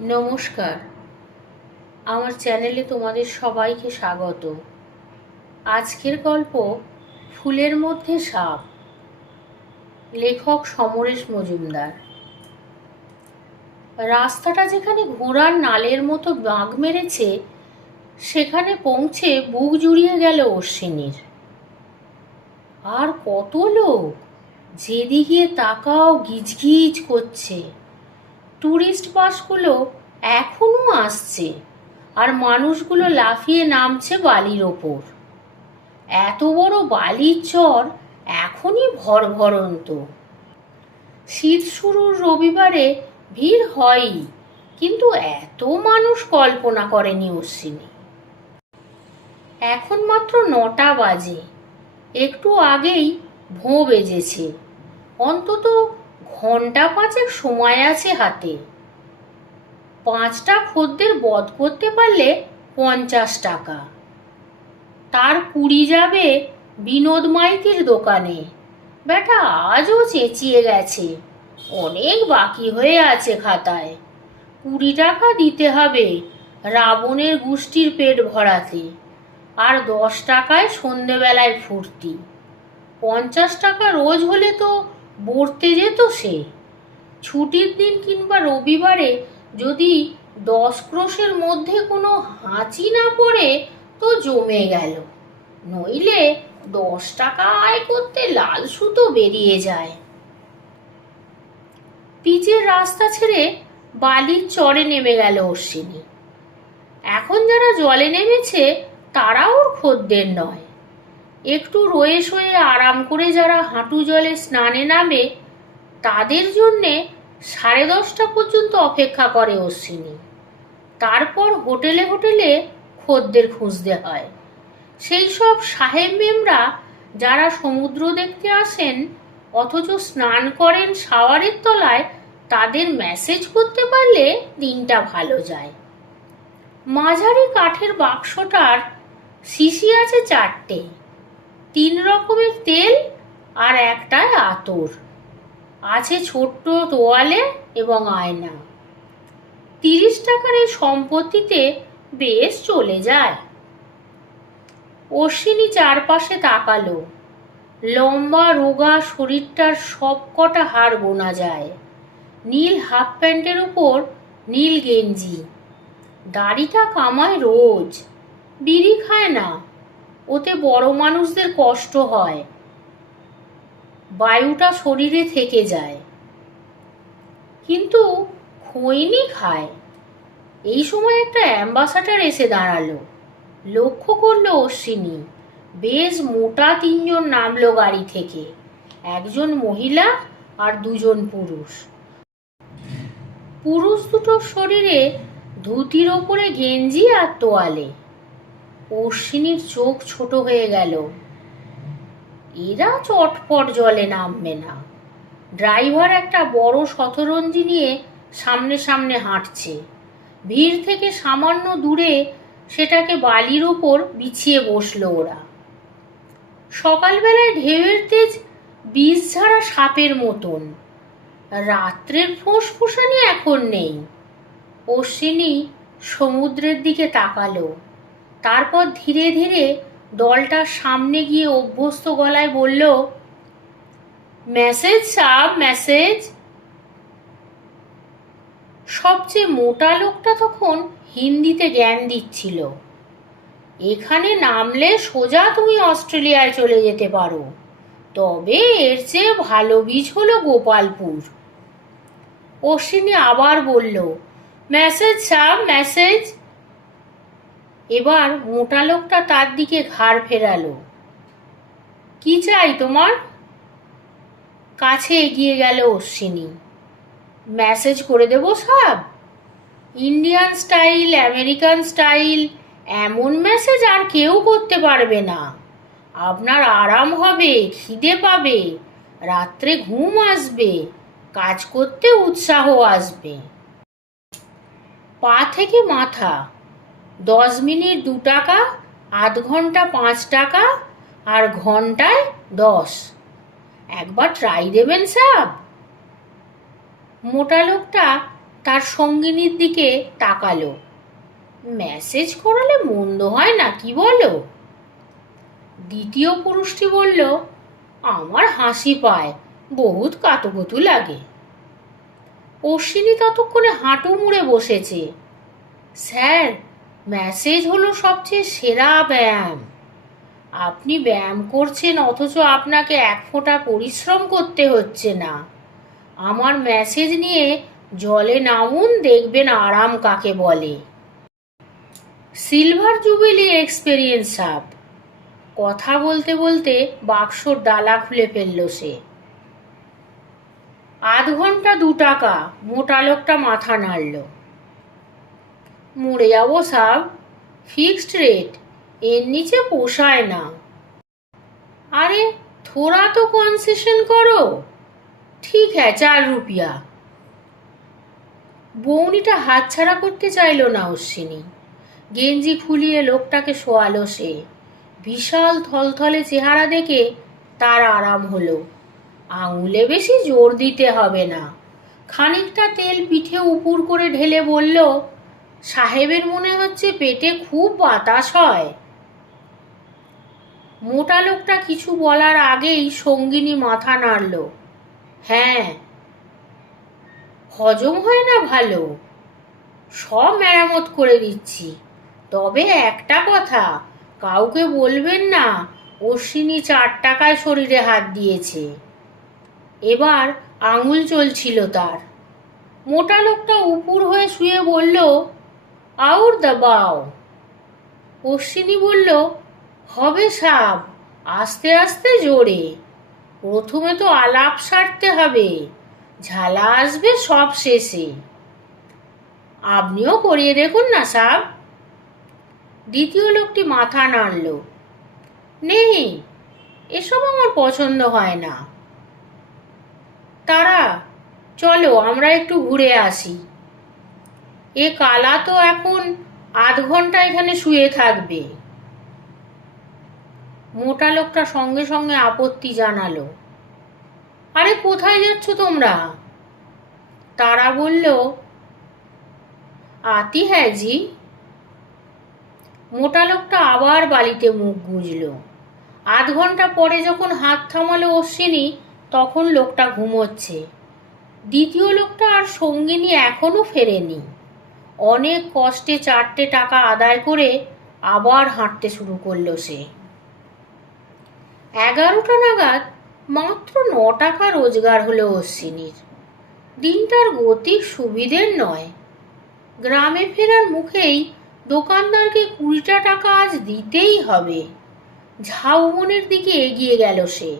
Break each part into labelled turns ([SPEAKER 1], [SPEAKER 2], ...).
[SPEAKER 1] নমস্কার। আমার চ্যানেলে তোমাদের সবাইকে স্বাগত। আজকের গল্প ফুলের মধ্যে সাপ। লেখক সমরেশ মজুমদার। রাস্তাটা যেখানে ঘোড়ার নালের মতো বাঁক মেরেছে, সেখানে পৌঁছে বুক জুড়িয়ে গেল অশ্বিনীর। আর কত লোক, যেদিকে তাকাও গিজগিজ করছে। ট্যুরিস্ট বাসগুলো এখনও আসছে আর মানুষগুলো লাফিয়ে নামছে বালির ওপর। এত বড় বালির চর এখনই ভরভরন্ত। শীত শুরুর রবিবারে ভিড় হয়ই, কিন্তু এত মানুষ কল্পনা করেনি অশ্বিনী। এখন মাত্র নটা বাজে, একটু আগেই ভোঁ বেজেছে। অন্তত ঘণ্টা পাঁচেক সময় আছে হাতে। পাঁচটা খদ্দের বধ করতে পারলে পঞ্চাশ টাকা। তার কুড়ি যাবে বিনোদ মাইতির দোকানে। বেটা আজও চেঁচিয়ে গেছে। অনেক বাকি হয়ে আছে খাতায়। কুড়ি টাকা দিতে হবে রাবণের গুষ্টির পেট ভরাতে। আর দশ টাকায় সন্ধেবেলায় ফুর্তি। পঞ্চাশ টাকা রোজ হলে তো বর্তে যেত সে। ছুটির দিন কিংবা রবিবারে যদি দশ ক্রোশের মধ্যে কোনো হাঁচি না পড়ে, তো জমে গেল। নইলে দশ টাকা আয় করতে লাল সুতো বেরিয়ে যায়। পিচের রাস্তা ছেড়ে বালির চরে নেমে গেল অশ্বিনী। এখন যারা জলে নেমেছে, তারা ওর খদ্দের নয়। একটু রয়ে শয়ে আরাম করে যারা হাঁটু জলে স্নানে নামে, তাদের জন্যে সাড়ে দশটা পর্যন্ত অপেক্ষা করে অশ্বিনী। তারপর হোটেলে হোটেলে খদ্দের খুঁজতে হয়। সেই সব সাহেব মেমরা যারা সমুদ্র দেখতে আসেন, অথচ স্নান করেন শাওয়ারের তলায়, তাদের মেসেজ করতে পারলে দিনটা ভালো যায়। মাঝারি কাঠের বাক্সটার শিশি আছে চারটে। তিন রকমের তেল আর একটায় আতর। আছে ছোট্ট তোয়ালে এবং আয়না। তিরিশ টাকার এই সম্পত্তিতে বেশ চলে যায়। অশ্বিনী চারপাশে তাকালো। লম্বা, রোগা শরীরটার সব কটা হাড় গোনা যায়। নীল হাফ প্যান্টের উপর নীল গেঞ্জি। দাড়িটা কামায় রোজ। বিড়ি খায় না। ওতে বড় মানুষদের কষ্ট হয়। বায়ুটা শরীরে থেকে যায়। কিন্তু খৈনি খায়। এই সময় একটা অ্যাম্বাসাডার এসে দাঁড়াল। লক্ষ্য করল অশ্বিনী। বেশ মোটা তিনজন নামলো গাড়ি থেকে। একজন মহিলা আর দুজন পুরুষ। পুরুষ দুটোর শরীরে ধুতির ওপরে গেঞ্জি আর তোয়ালে। অশ্বিনীর চোখ ছোট হয়ে গেল। এরা চটপট জলে নামবে না। ড্রাইভার একটা বড় শতরঞ্জি নিয়ে সামনে সামনে হাঁটছে। ভিড় থেকে সামান্য দূরে সেটাকে বালির ওপর বিছিয়ে বসল ওরা। সকালবেলায় ঢেউয়ের তেজ বিষ ঝাড়া সাপের মতন। রাত্রের ফোঁসফোঁসানি এখন নেই। অশ্বিনী সমুদ্রের দিকে তাকালো। তারপর ধীরে ধীরে দলটার সামনে গিয়ে অভ্যস্ত গলায় বলল মেসেজ সাব মেসেজ সবচেয়ে মোটা লোকটা তখন হিন্দিতে জ্ঞান দিচ্ছিল। এখানে নামলে সোজা তুমি অস্ট্রেলিয়ায় চলে যেতে পারো। তবে এর চেয়ে ভালো বীজ হলো গোপালপুর। অশ্বিনী আবার বলল মেসেজ সাব মেসেজ এবার মোটা লোকটা তার দিকে ঘাড় ফেরালো। কি চাই তোমার? কাছে এগিয়ে গেল অশ্বিনী। মেসেজ করে দেবো সব। ইন্ডিয়ান স্টাইল, আমেরিকান স্টাইল, এমন মেসেজ আর কেউ করতে পারবে না। আপনার আরাম হবে, খিদে পাবে, রাত্রে ঘুম আসবে, কাজ করতে উৎসাহ আসবে। পা থেকে মাথা দশ মিনিট দু টাকা, আধ ঘণ্টা পাঁচ টাকা, আর ঘন্টায় দশ। একবার ট্রাই দেবেন সাব। মোটা লোকটা তার সঙ্গিনীর দিকে তাকালো। মেসেজ করালে মন্দ হয় না, কি বলো? দ্বিতীয় পুরুষটি বলল, আমার হাসি পায়, বহুত কাতুকুতু লাগে। অশ্বিনী ততক্ষণে হাঁটু মুড়ে বসেছে। স্যার মেসেজ হলো সবচেয়ে সেরা ব্যায়াম। আপনি ব্যায়াম করছেন অথচ আপনাকে এক ফোঁটা পরিশ্রম করতে হচ্ছে না। আমার ম্যাসেজ নিয়ে জলে নামুন, দেখবেন আরাম কাকে বলে। সিলভার জুবিলি এক্সপেরিয়েন্স আপ কথা বলতে বলতে বাক্সর ডালা খুলে ফেলল সে। আধ ঘণ্টা দু টাকা, মোটা লোকটা মাথা নাড়ল। মরে যাব সাব। ফিক্সড রেট এর নিচে পোষায় না। আরে, থোড়া তো কনসেশন করো। ঠিক হ্যাঁ চার রুপিয়া। বৌনিটা হাতছাড়া করতে চাইলো না অশ্বিনী। গেঞ্জি খুলিয়ে লোকটাকে শোয়ালো সে। বিশাল থলথলে চেহারা দেখে তার আরাম হলো। আঙুলে বেশি জোর দিতে হবে না। খানিকটা তেল পিঠে উপুর করে ঢেলে বলল সাহেবের মনে হচ্ছে পেটে খুব বাতাস হয়। মোটা লোকটা কিছু বলার আগেই সঙ্গিনী মাথা নাড়ল। হ্যাঁ হজম হয় না ভালো। সব মেরামত করে দিচ্ছি। তবে একটা কথা, কাউকে বলবেন না অশ্বিনী চার টাকায় শরীরে হাত দিয়েছে। এবার আঙুল চলছিল তার। মোটা লোকটা উপুর হয়ে শুয়ে বলল আউর দাবাও অশ্বিনী বলল, হবে সাব, আস্তে আস্তে জোরে। প্রথমে তো আলাপ সারতে হবে, ঝালা আসবে সব শেষে। আপনিও করিয়ে দেখুন না সাব? দ্বিতীয় লোকটি মাথা নাড়ল, নেই, এসব আমার পছন্দ হয় না। তারা, চলো আমরা একটু ঘুরে আসি। এ কালা তো এখন আধ ঘণ্টা এখানে শুয়ে থাকবে। মোটা লোকটা সঙ্গে সঙ্গে আপত্তি জানালো। আরে কোথায় যাচ্ছ তোমরা? তারা বলল, আতি হ্যাঁ জি। মোটা লোকটা আবার বালিতে মুখ গুঁজল। আধ ঘণ্টা পরে যখন হাত থামালো অশ্বিনী, তখন লোকটা ঘুমোচ্ছে। দ্বিতীয় লোকটা আর সঙ্গিনী এখনও ফেরেনি। অনেক কষ্টে চারটে টাকা আদায় করে আবার হাঁটতে শুরু করল সে। এগারোটা নাগাদ মাত্র ন টাকা রোজগার হলো অশ্বিনীর। দিনটার গতি সুবিধের নয়। গ্রামে ফেরার মুখেই দোকানদারকে কুড়িটা টাকা আজ দিতেই হবে। ঝাউবনের দিকে এগিয়ে গেল সে।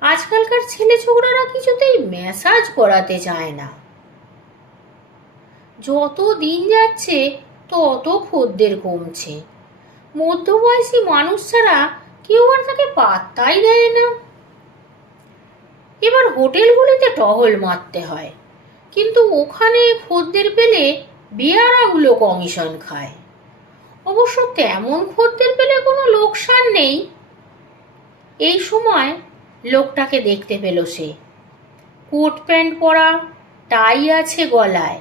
[SPEAKER 1] আজকালকার ছেলে ছোকরারা কিছুতেই ম্যাসাজ করাতে চায় না। যত দিন যাচ্ছে, তত খদ্দের কমছে। মধ্যবয়সী মানুষ ছাড়া কেউ আর তাকে পাত্তাই দেয় না। এবার হোটেলগুলিতে টহল মারতে হয়, কিন্তু ওখানে খদ্দের পেলে বেয়ারাগুলো কমিশন খায়। অবশ্য তেমন খদ্দের পেলে কোনো লোকসান নেই। এই সময় লোকটাকে দেখতে পেল সে। কোট প্যান্ট পরা, টাই আছে গলায়।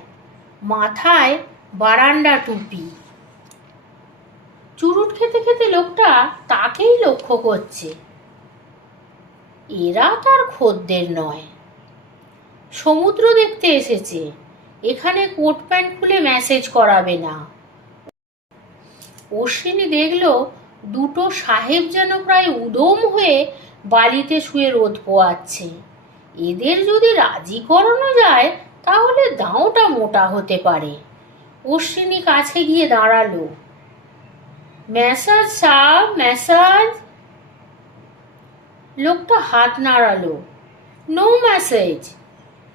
[SPEAKER 1] মাথায় বারান্ডা টুপি। চুরুট খেতে খেতে লোকটা তাকেই লক্ষ্য করছে। এরা তার খদ্দের নয়। সমুদ্র দেখতে এসেছে। এখানে কোট প্যান্ট খুলে মেসেজ করাবে না। অশ্বিনী দেখল দুটো সাহেব যেন প্রায় উদম হয়ে বালিতে শুয়ে রোদ পোয়াচ্ছে। এদের যদি রাজি করানো যায় তাহলে দাঁওটা মোটা হতে পারে। অশ্বিনী কাছে গিয়ে দাঁড়াল। ম্যাসাজ সাব ম্যাসাজ লোকটা হাত নাড়ালো। No message.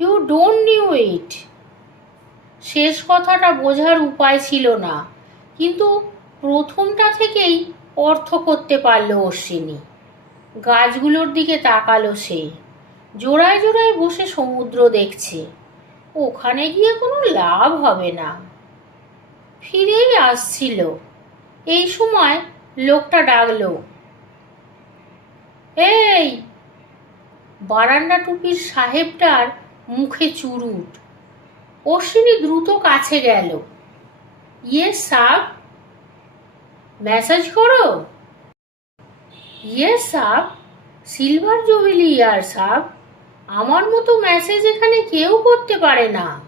[SPEAKER 1] You don't need it. শেষ কথাটা বোঝার উপায় ছিল না, কিন্তু প্রথমটা থেকেই অর্থ করতে পারল অশ্বিনী। গাছগুলোর দিকে তাকালো সে। জোড়ায় জোড়ায় বসে সমুদ্র দেখছে। ওখানে গিয়ে কোনো লাভ হবে না। ফিরেই আসছিল। এই সময় লোকটা ডাকলো, এই, বারান্দা টুপির সাহেবটার মুখে চুরুট অশ্বিনী দ্রুত কাছে গেল ইয়ে সাব মেসেজ করো? ইয়ে সাব সিলভার জুবিলি ইয়ার সাব আমার মতো মেসেজ এখানে কেউ করতে পারে না।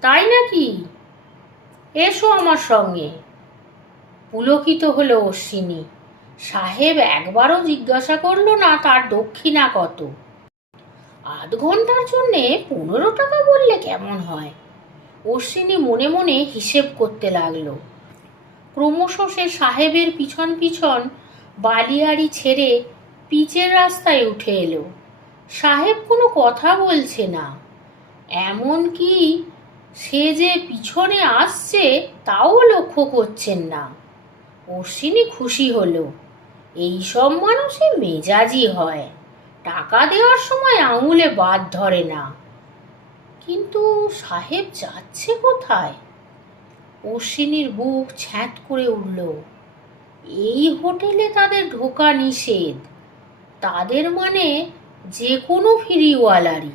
[SPEAKER 1] তাই নাকি? এসো আমার সঙ্গে। পুলকিত হলো অশ্বিনী। সাহেব একবারও জিজ্ঞাসা করল না তার দক্ষিণা কত। আধ ঘণ্টার জন্যে পনেরো টাকা বললে কেমন হয়? অশ্বিনী মনে মনে হিসেব করতে লাগল। ক্রমশ সে সাহেবের পিছন পিছন বালিয়াড়ি ছেড়ে পিচের রাস্তায় উঠে এলো। সাহেব কোনো কথা বলছে না। এমন কি সে যে পিছনে আসছে তাও লক্ষ্য করছেন না। অশ্বিনী খুশি হলো। এই সব মানুষই মেজাজি হয়। টাকা দেওয়ার সময় আঙুলে বাদ ধরে না। কিন্তু সাহেব যাচ্ছে কোথায়? অশ্বিনীর বুক ছ্যাঁত করে উঠল। এই হোটেলে তাদের ঢোকা নিষেধ। তাদের মানে যে কোনো ফিরিওয়ালারই।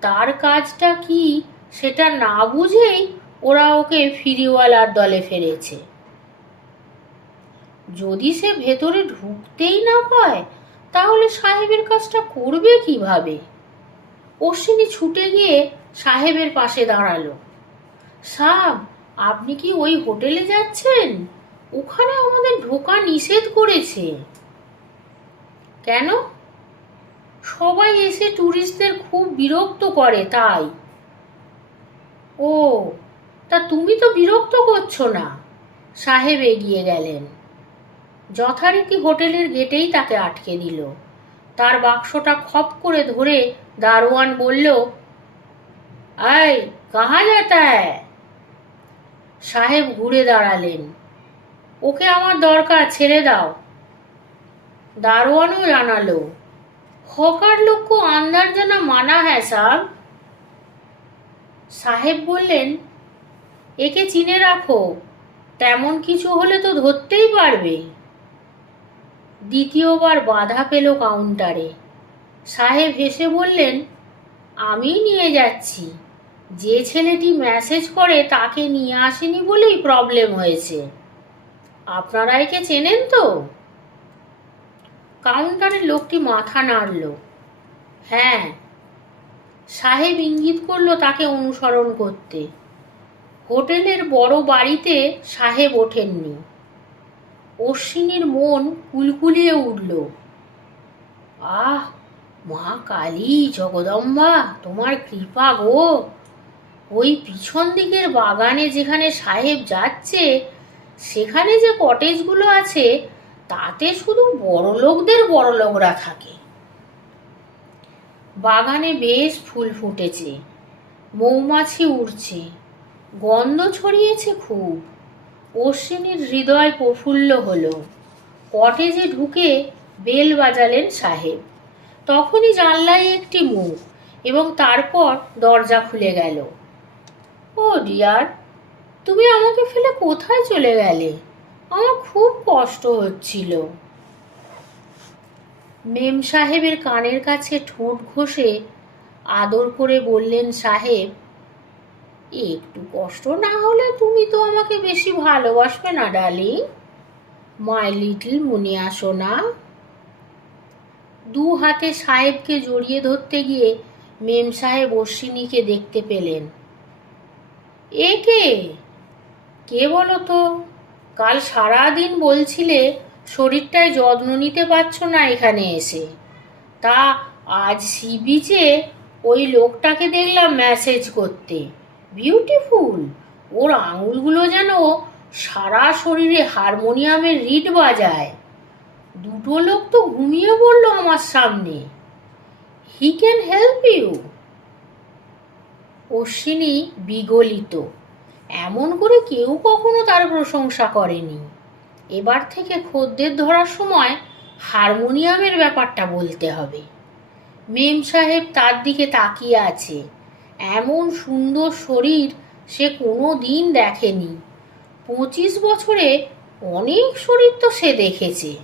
[SPEAKER 1] তার কাজটা কি সেটা না বুঝেই ওরা ওকে ফিরিওয়ালার দলে ফেলেছে যদি সে ভেতরে ঢুকতেই না পায়, তাহলে সাহেবের কাজটা করবে কীভাবে? অশ্বিনী ছুটে গিয়ে সাহেবের পাশে দাঁড়াল। সাব, আপনি কি ওই হোটেলে যাচ্ছেন? ওখানে আমাদের ঢোকা নিষেধ করেছে। কেন? সবাই এসে ট্যুরিস্টদের খুব বিরক্ত করে, তাই। ও, তা তুমি তো বিরক্ত করছ না? সাহেব এগিয়ে গেলেন। যথারীতি হোটেলের গেটেই তাকে আটকে দিল। তার বাক্সটা খপ করে ধরে দারোয়ান বলল আয় কাহা যাতা সাহেব ঘুরে দাঁড়ালেন। ওকে আমার দরকার, ছেড়ে দাও। দারোয়ানও জানালো হকার লোক আন্দার জানা মানা হ্যাঁ সাব সাহেব বললেন, একে চিনে রাখো, তেমন কিছু হলে তো ধরতেই পারবে। দ্বিতীয়বার বাধা পেল কাউন্টারে। সাহেব হেসে বললেন, আমি নিয়ে যাচ্ছি। যে ছেলেটি মেসেজ করে তাকে নিয়ে আসেনি বলেই প্রবলেম হয়েছে। আপনারা একে চেনেন তো? কাউন্টারের লোকটি মাথা নাড়ল। হ্যাঁ সাহেব ইঙ্গিত করল তাকে অনুসরণ করতে। হোটেলের বড় বাড়িতে সাহেব ওঠেননি। অশ্বিনীর মন কুলকুলিয়ে উঠল। আহ, মা কালী, জগদম্বা, তোমার কৃপা গো। ওই পিছন দিকের বাগানে যেখানে সাহেব যাচ্ছে, সেখানে যে কটেজগুলো আছে তাতে শুধু বড় লোকদের বড় লোকরা থাকে। বাগানে বেশ ফুল ফুটেছে, মৌমাছি উড়ছে, গন্ধ ছড়িয়েছে খুব। অশ্বিনীর হৃদয় প্রফুল্ল হলো। কটেজে ঢুকে বেল বাজালেন সাহেব। তখনই জানলায় একটি মুখ এবং তারপর দরজা খুলে গেল। ও ডিয়ার, তুমি আমাকে ফেলে কোথায় চলে গেলে? আমার খুব কষ্ট হচ্ছিল। মেম সাহেবের কানের কাছে ঠোঁট ঘষে আদর করে বললেন, সাহেব, একটু কষ্ট না হলে তুমি তো আমাকে বেশি ভালোবাসবে না ডালি মাই লিটল মনে আসো না। দু হাতে সাহেবকে জড়িয়ে ধরতে গিয়ে মেম সাহেব অশ্বিনীকে দেখতে পেলেন। এ কে? কে বলো তো? কাল সারাদিন বলছিলে শরীরটায় যত্ন নিতে পারছ না এখানে এসে। তা আজ সি বিচে ওই লোকটাকে দেখলাম মেসেজ করতে। বিউটিফুল ওর আঙুলগুলো যেন সারা শরীরে হারমোনিয়ামের রিড বাজায়। দুটো লোক তো ঘুমিয়ে পড়ল আমার সামনে। He can help you Ashwini বিগলিত। এমন করে কেউ কখনো তার প্রশংসা করেনি। এবার থেকে খদ্দের ধরার সময় হারমোনিয়ামের ব্যাপারটা বলতে হবে। মেম সাহেব তার দিকে তাকিয়ে আছে। এমন সুন্দর শরীর সে কোনো দিন দেখেনি। পঁচিশ বছরে অনেক শরীর তো সে দেখেছে।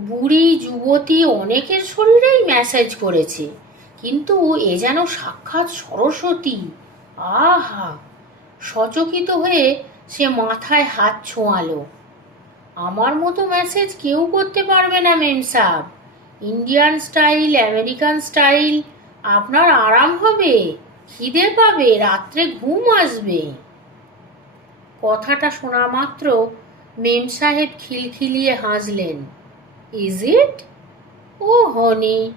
[SPEAKER 1] বুড়ি যুবতী অনেকের শরীরেই ম্যাসাজ করেছে। কিন্তু এ যেন সাক্ষাৎ সরস্বতী। আহা! সচকিত হয়ে সে মাথায় হাত ছোঁয়ালো। আমার মতো মেসেজ কেউ করতে পারবে না, memsahib Indian style, American style, আপনার আরাম হবে, খিদে পাবে, রাত্রে ঘুম আসবে। কথাটা শোনা মাত্র মেম সাহেব খিলখিলিয়ে হাসলেন। Is it? Oh honey!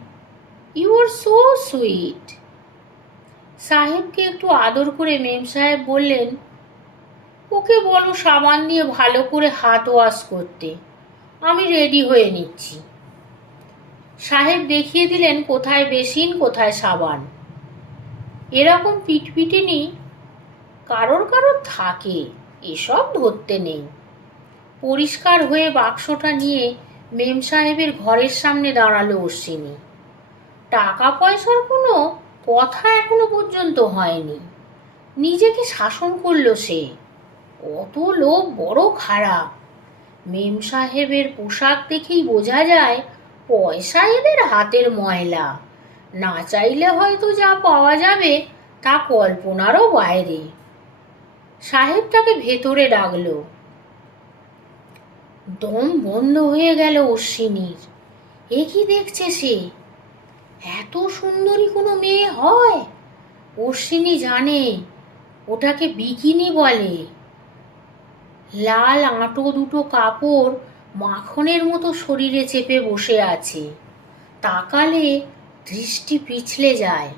[SPEAKER 1] You are so sweet সাহেবকে একটু আদর করে মেম সাহেব বললেন, ওকে বলো সাবান দিয়ে ভালো করে হাত ওয়াশ করতে। আমি রেডি হয়ে নিচ্ছি। সাহেব দেখিয়ে দিলেন, কোথায় বেসিন, কোথায় সাবান? এরকম পিটপিটিনি কারোর কারোর থাকে, এসব ধরতে নেই। পরিষ্কার হয়ে বাক্সটা নিয়ে মেম সাহেবের ঘরের সামনে দাঁড়াল অশ্বিনী। টাকা পয়সার কোনো কথা এখনও পর্যন্ত হয়নি। নিজেকে শাসন করল সে। অত লোক বড় খারাপ। মেম সাহেবের পোশাক দেখেই বোঝা যায়, পয়সা এদের হাতের ময়লা। না চাইলে হয়তো যা পাওয়া যাবে তা কল্পনারও বাইরে। সাহেব তাকে ভেতরে ডাকল। দম বন্ধ হয়ে গেল অশ্বিনীর। এ কি দেখছে সে? এত সুন্দরী কোনো মেয়ে হয়? অশ্বিনী জানে, ওটাকে বিকিনি বলে। লাল আঁটো দুটো কাপড় মাখনের মতো শরীরে চেপে বসে আছে। তাকালে দৃষ্টি পিছলে যায়।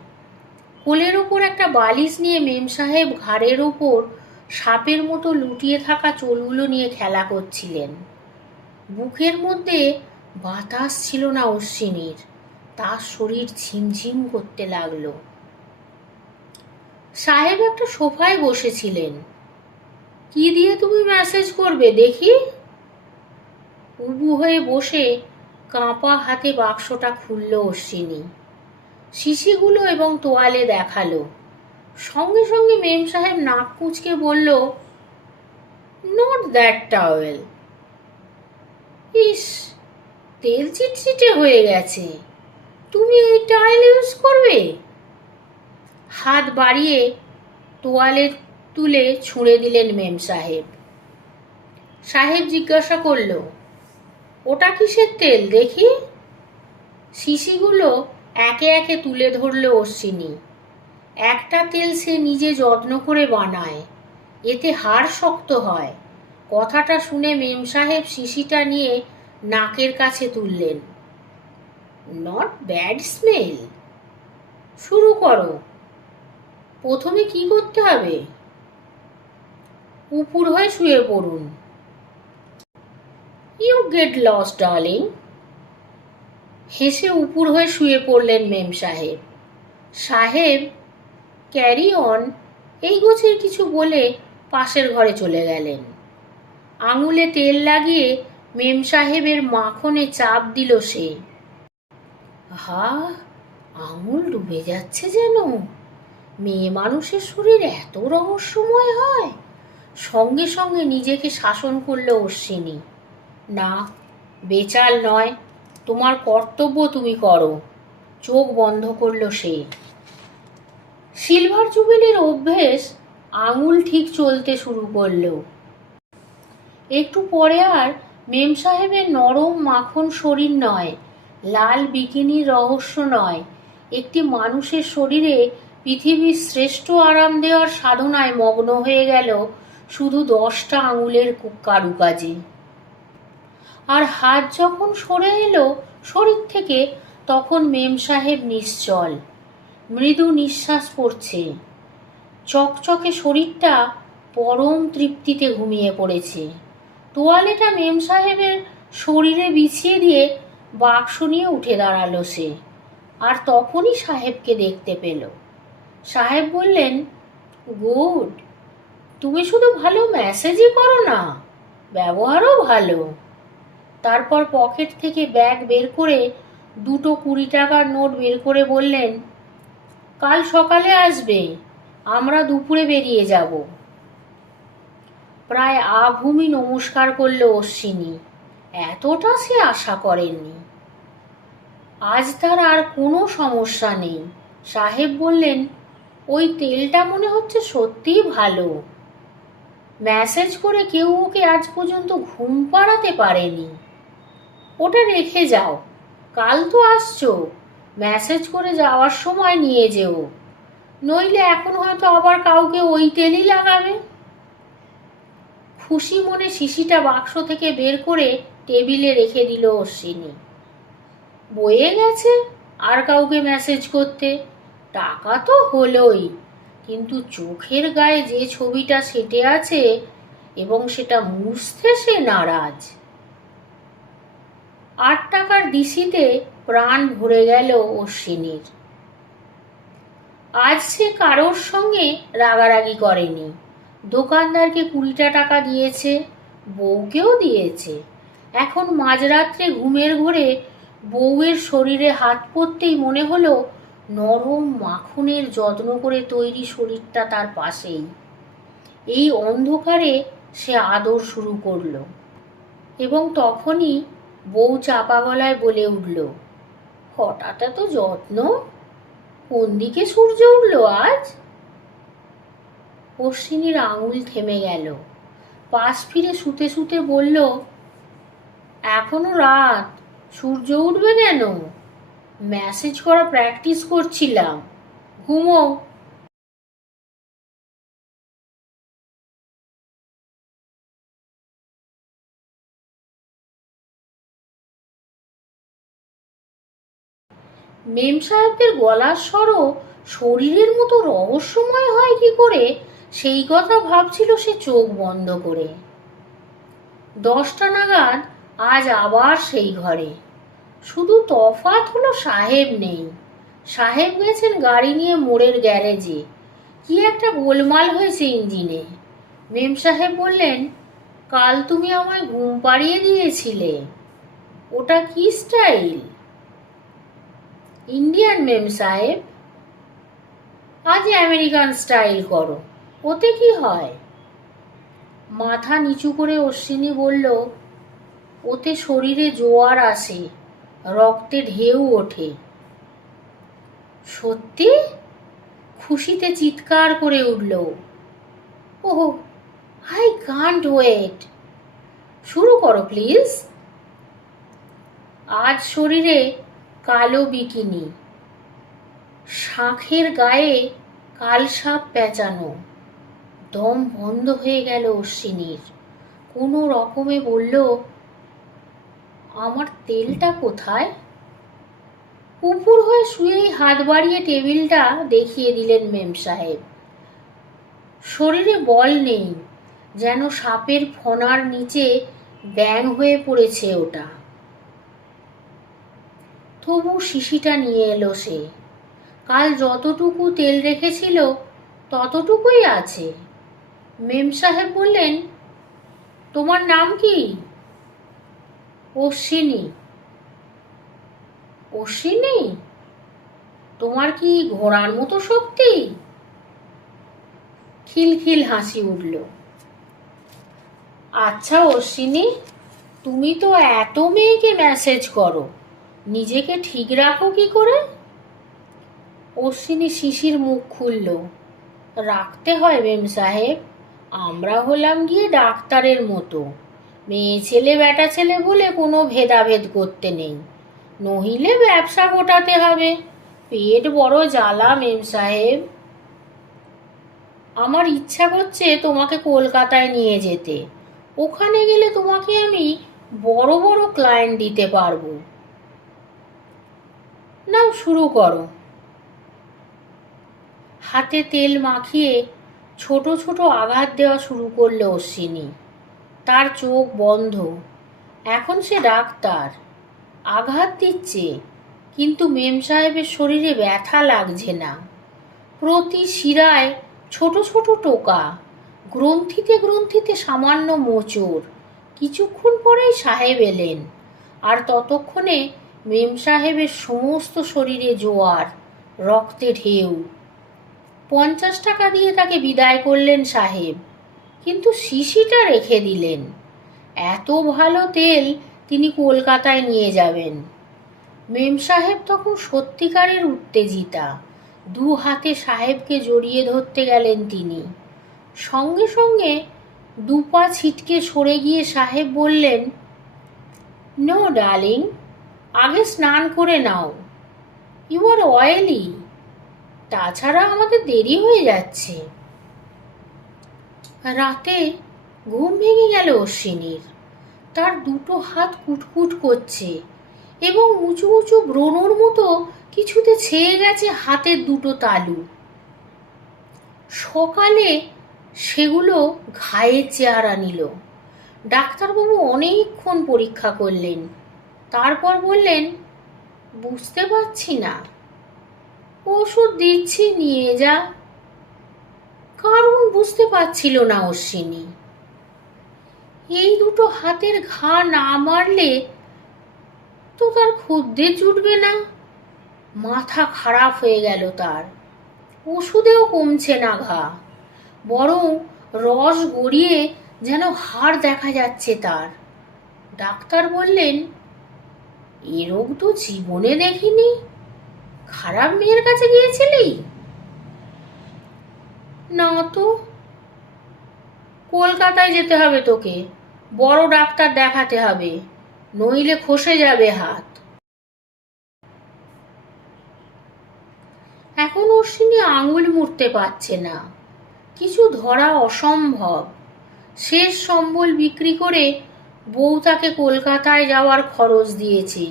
[SPEAKER 1] কোলের ওপর একটা বালিশ নিয়ে মেম সাহেব ঘাড়ের ওপর সাপের মতো লুটিয়ে থাকা চুলগুলো নিয়ে খেলা করছিলেন। বুকের মধ্যে বাতাস ছিল না অশ্বিনীর। তার শরীর ঝিমঝিম করতে লাগল। সাহেব একটা সোফায় বসেছিলেন। কি দিয়ে তুমি মেসেজ করবে দেখি? উবু হয়ে বসে কাঁপা হাতে বাক্সটা খুলল অশ্বিনী। শিশিগুলো এবং তোয়ালে দেখাল। সঙ্গে সঙ্গে মেম সাহেব নাক কুচকে বলল নট দ্যাট টাওয়েল ইস, তেল চিটচিটে হয়ে গেছে। তুমি এই টাইল ইউজ করবে? হাত বাড়িয়ে তোয়ালে তুলে ছুঁড়ে দিলেন মেম সাহেব। সাহেব জিজ্ঞাসা করল, ওটা কিসের তেল দেখি? শিশিগুলো একে একে তুলে ধরল অশ্বিনী। একটা তেল সে নিজে যত্ন করে বানায়, এতে হাড় শক্ত হয়। কথাটা শুনে মেম সাহেব শিশিটা নিয়ে নাকের কাছে তুললেন। নট ব্যাড স্মেল শুরু করো। প্রথমে কি করতে হবে? উপুর হয়ে শুয়ে পড়ুন। ইউ গেট লস ডার্লিং হেসে উপুর হয়ে শুয়ে পড়লেন মেম সাহেব। সাহেব ক্যারি অন এই গোছের কিছু বলে পাশের ঘরে চলে গেলেন। আঙুলে তেল লাগিয়ে মেম সাহেবের মাখনে চাপ দিল সে। হা আঙুল ডুবে যাচ্ছে যেন। মেয়ে মানুষের শরীর এত রহস্যময় হয়। সঙ্গে সঙ্গে নিজেকে শাসন করল অশ্বিনী। না, বেচাল নয়, তোমার কর্তব্য তুমি করো। চোখ বন্ধ করল সে। সিলভার জুবেলির অভ্যেস আঙুল ঠিক চলতে শুরু করল। একটু পরে আর মেম সাহেবের নরম মাখন শরীর নয় লাল বিকিনির রহস্য নয়। একটি মানুষের শরীরে পৃথিবীর শ্রেষ্ঠ আরাম দেওয়ার সাধনায় মগ্ন হয়ে গেল শুধু দশটা আঙুলের কারুকাজে। আর হাত যখন সরে এলো শরীর থেকে, তখন মেম সাহেব নিশ্চল। মৃদু নিঃশ্বাস পড়ছে। চকচকে শরীরটা পরম তৃপ্তিতে ঘুমিয়ে পড়েছে। তোয়ালেটা মেম সাহেবের শরীরে বিছিয়ে দিয়ে বাক্স নিয়ে উঠে দাঁড়াল সে, আর তখনই সাহেবকে দেখতে পেল। সাহেব বললেন, গুড, তুমি শুধু ভালো মেসেজই করো না, ব্যবহারও ভালো। তারপর পকেট থেকে ব্যাগ বের করে দুটো কুড়ি টাকার নোট বের করে বললেন, কাল সকালে আসবে, আমরা দুপুরে বেরিয়ে যাব। প্রায় আভূমি নমস্কার করল অশ্বিনী। এতটা সে আশা করেননি। আজ তার আর কোনো সমস্যা নেই। সাহেব বললেন, ওই তেলটা মনে হচ্ছে সত্যিই ভালো। মেসেজ করে কেউ ওকে আজ পর্যন্ত ঘুম পাড়াতে পারেনি। ওটা রেখে যাও। কাল তো আসছো। মেসেজ করে যাওয়ার সময় নিয়ে যেও। নইলে এখন হয়তো আবার কাউকে ওই তেলই লাগাবে। খুশি মনে শিশিটা বাক্স থেকে বের করে টেবিলে রেখে দিল অশ্বিনী। বয়ে গেছে আর কাউকে মেসেজ করতে। টাকা তো হলোই, কিন্তু চোখের গায়ে যে ছবিটা সেটে আছে এবং সেটা মুছতে সে নারাজ। আট টাকার ডিসিতে প্রাণ ভরে গেল অশ্বিনীর। আজ সে কারোর সঙ্গে রাগারাগি করেনি। দোকানদারকে কুড়িটা টাকা দিয়েছে, বউকেও দিয়েছে। এখন মাঝরাত্রে ঘুমের ঘোরে বউয়ের শরীরে হাত পড়তেই মনে হলো নরম মাখনের যত্ন করে তৈরি শরীরটা তার পাশেই। এই অন্ধকারে সে আদর শুরু করল এবং তখনই বউ চাপা গলায় বলে উঠল, হঠাৎ এত যত্ন? কোন দিকে সূর্য উঠল আজ? অশ্বিনীর আঙুল থেমে গেল, পাশ ফিরে শুতে শুতে বলল এখনও রাত। সূর্য উঠবে কেন? মেসেজ করা প্র্যাকটিস করছিলাম। ঘুমো। মেম সাহেবদের গলার স্বরও শরীরের মতো রহস্যময় হয় কি করে? সেই কথা ভাবছিল সে চোখ বন্ধ করে। দশটা নাগাদ আজ আবার সেই ঘরে। শুধু তফাৎ হলো সাহেব নেই। সাহেব গেছেন গাড়ি নিয়ে মোড়ের গ্যারেজে। কি একটা গোলমাল হয়েছে ইঞ্জিনে। মেম সাহেব বললেন, কাল তুমি আমায় ঘুম পাড়িয়ে দিয়েছিলে। ওটা কি স্টাইল? ইন্ডিয়ান মেম সাহেব। আজ আমেরিকান স্টাইল করো। ওতে কি হয়? মাথা নিচু করে অশ্বিনী বলল ওতে শরীরে জোয়ার আসে, রক্তে ঢেউ ওঠে। সত্যি? খুশিতে চিৎকার করে উঠল। Oh, I can't wait. শুরু করো, প্লিজ। আজ শরীরে কালো বিকিনি। শাঁখের গায়ে কাল সাপ পেঁচানো। দম বন্ধ হয়ে গেল অশ্বিনীর। কোনো রকমে বলল আমার তেলটা কোথায়? উপুর হয়ে শুয়েই হাত বাড়িয়ে টেবিলটা দেখিয়ে দিলেন মেম সাহেব। শরীরে বল নেই, যেন সাপের ফনার নিচে ব্যাং হয়ে পড়েছে ওটা। তবু শিশিটা নিয়ে এলো সে। কাল যতটুকু তেল রেখেছিল, ততটুকুই আছে। মেম সাহেব বললেন, তোমার নাম কি? অশ্বিনী। অশ্বিনী? তোমার কি ঘোড়ার মতো শক্তি? খিলখিল হাসি উঠল। আচ্ছা অশ্বিনী, তুমি তো এত মেয়েকে মেসেজ করো, নিজেকে ঠিক রাখো কি করে? অশ্বিনী শিশির মুখ খুলল। রাখতে হয় মেম সাহেব, আমরা হলাম গিয়ে ডাক্তারের মতো। মেয়ে ছেলে বেটা ছেলে বলে কোনো ভেদাভেদ করতে নেই। নহিলে ব্যবসা গোটাতে হবে। পেট বড় জ্বালা, মেম সাহেব। আমার ইচ্ছা করছে তোমাকে কলকাতায় নিয়ে যেতে। ওখানে গেলে তোমাকে আমি বড় বড় ক্লায়েন্ট দিতে পারব। নাও শুরু করো। হাতে তেল মাখিয়ে ছোট ছোট আঘাত দেওয়া শুরু করল অশ্বিনী। তার চোখ বন্ধ। এখন সে ডাক্তার। আঘাত দিচ্ছে, কিন্তু মেম সাহেবের শরীরে ব্যথা লাগছে না। প্রতি শিরায় ছোট ছোট টোকা, গ্রন্থিতে গ্রন্থিতে সামান্য মোচড়। কিছুক্ষণ পরেই সাহেব এলেন, আর ততক্ষণে মেম সাহেবের সমস্ত শরীরে জোয়ার, রক্তে ঢেউ। পঞ্চাশ টাকা দিয়ে তাকে বিদায় করলেন সাহেব। কিন্তু শিশিটা রেখে দিলেন। এত ভালো তেল তিনি কলকাতায় নিয়ে যাবেন। মেম সাহেব তখন সত্যিকারের উত্তেজিতা। দু হাতে সাহেবকে জড়িয়ে ধরতে গেলেন তিনি। সঙ্গে সঙ্গে দুপা ছিটকে সরে গিয়ে সাহেব বললেন, নো ডার্লিং, আগে স্নান করে নাও। You R oily. তাছাড়া আমাদের দেরি হয়ে যাচ্ছে। রাতে ঘুম ভেঙে গেল অশ্বিনীর। তার দুটো হাত কুটকুট করছে এবং উঁচু উঁচু ব্রণর মতো কিছুতে ছেয়ে গেছে হাতের দুটো তালু। সকালে সেগুলো ঘায়ের চেহারা নিল। ডাক্তারবাবু অনেকক্ষণ পরীক্ষা করলেন। তারপর বললেন, বুঝতে পারছি না। ওষুধ দিচ্ছি, নিয়ে যা। কারণ বুঝতে পারছিল না অশ্বিনী। এই দুটো হাতের ঘা না মারলে তো তার ক্ষুদ্রে জুটবে না। মাথা খারাপ হয়ে গেল তার। ওষুধেও কমছে না ঘা। বরং রস গড়িয়ে যেন হাড় দেখা যাচ্ছে তার। ডাক্তার বললেন, এ রোগ তো জীবনে দেখিনি। খারাপ মেয়ের কাছে গিয়েছিলি? না তো। কলকাতায় যেতে হবে তোকে। বড় ডাক্তার দেখাতে হবে। নইলে খসে যাবে হাত। এখন অশ্বিনী আঙুল মুড়তে পারছে না। কিছু ধরা অসম্ভব। শেষ সম্বল বিক্রি করে বউ তাকে কলকাতায় যাওয়ার খরচ দিয়েছে।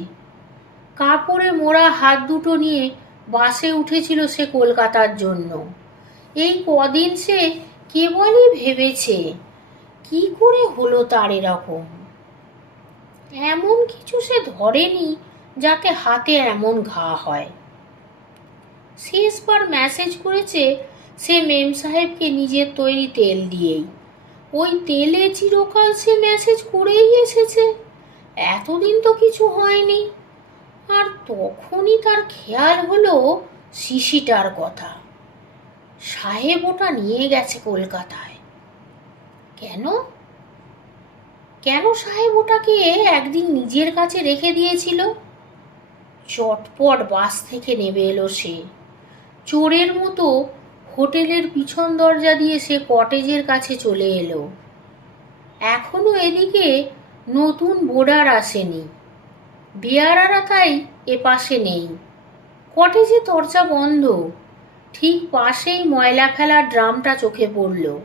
[SPEAKER 1] কাপড়ে মোড়া হাত দুটো নিয়ে বাসে উঠেছিল সে কলকাতার জন্য। এই কদিন সে কেবলই ভেবেছে, কি করে হলো তার এরকম? এমন কিছু সে ধরেনি যাতে হাতে এমন ঘা হয়। শেষবার মেসেজ করেছে সে মেম সাহেবকে নিজের তৈরি তেল দিয়েই। ওই তেলে চিরকাল সে মেসেজ করেই এসেছে। এতদিন তো কিছু হয়নি। আর তখনই তার খেয়াল হলো শিশিটার কথা। সাহেব ওটা নিয়ে গেছে কলকাতায়। কেন? কেন সাহেব ওটাকে একদিন নিজের কাছে রেখে দিয়েছিল? চটপট বাস থেকে নেমে এলো সে। চোরের মতো হোটেলের পিছন দরজা দিয়ে সে কটেজের কাছে চলে এলো। এখনও এদিকে নতুন বোর্ডার আসেনি। বেয়ারারা তাই এ পাশে নেই। কটেজে দরজা বন্ধ। ঠিক পাশেই ময়লা ফেলার ড্রামটা চোখে পড়ল।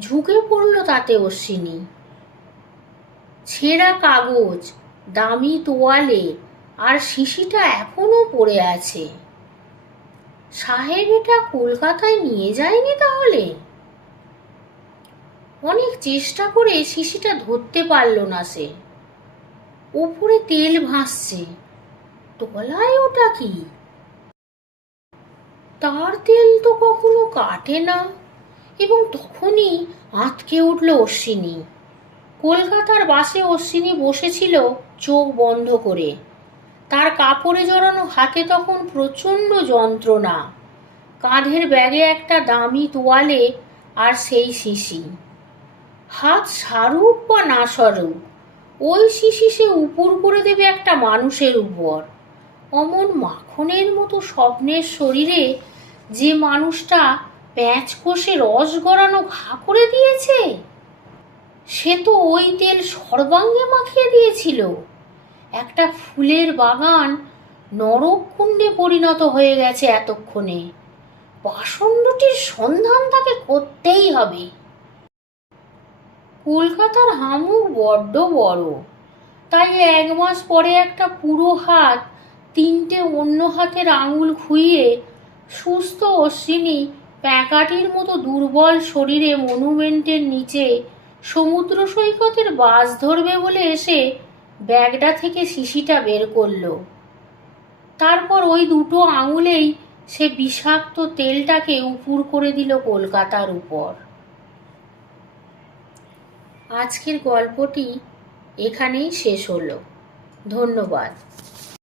[SPEAKER 1] ঝুঁকে পড়ল তাতে অশ্বিনী। ছেঁড়া কাগজ, দামি তোয়ালে, আর শিশিটা এখনও পড়ে আছে। সাহেব এটা কলকাতায় নিয়ে যায়নি তাহলে? অনেক চেষ্টা করে শিশিটা ধরতে পারল না সে। ওপরে তেল ভাসছে। তলায় ওটা কি? তার তেল তো কখনো কাটে না। এবং তখনই আঁতকে উঠল অশ্বিনী। কলকাতার বাসে অশ্বিনী বসেছিল চোখ বন্ধ করে। তার কাপড়ে জড়ানো হাতে তখন প্রচণ্ড যন্ত্রণা। কাঁধের ব্যাগে একটা দামি তোয়ালে আর সেই শিশি। হাত সারুক বা না সরুক, ওই শিশি সে উপর করে দেবে একটা মানুষের উপর। অমন মাখনের মতো স্বপ্নের শরীরে যে মানুষটা প্যাঁচ কষে রস গড়ানো ঘা করে দিয়েছে, সে তো ওই তেল সর্বাঙ্গে মাখিয়ে দিয়েছিল। একটা ফুলের বাগান নরক কুণ্ডে পরিণত হয়ে গেছে এতক্ষণে। পাষণ্ডটির সন্ধান তাকে করতেই হবে। কলকাতার হামুক বড্ড বড়। তাই এক মাস পরে একটা পুরো হাত তিনটে অন্য হাতের আঙুল খুইয়ে সুস্থ অশ্বিনী প্যাকাটির মতো দুর্বল শরীরে মনুমেন্টের নিচে সমুদ্র সৈকতের বাস ধরবে বলে এসে ব্যাগটা থেকে শিশিটা বের করল। তারপর ওই দুটো আঙুলেই সে বিষাক্ত তেলটাকে উপুর করে দিল কলকাতার উপর। আজকের গল্পটি এখানেই শেষ হলো। ধন্যবাদ।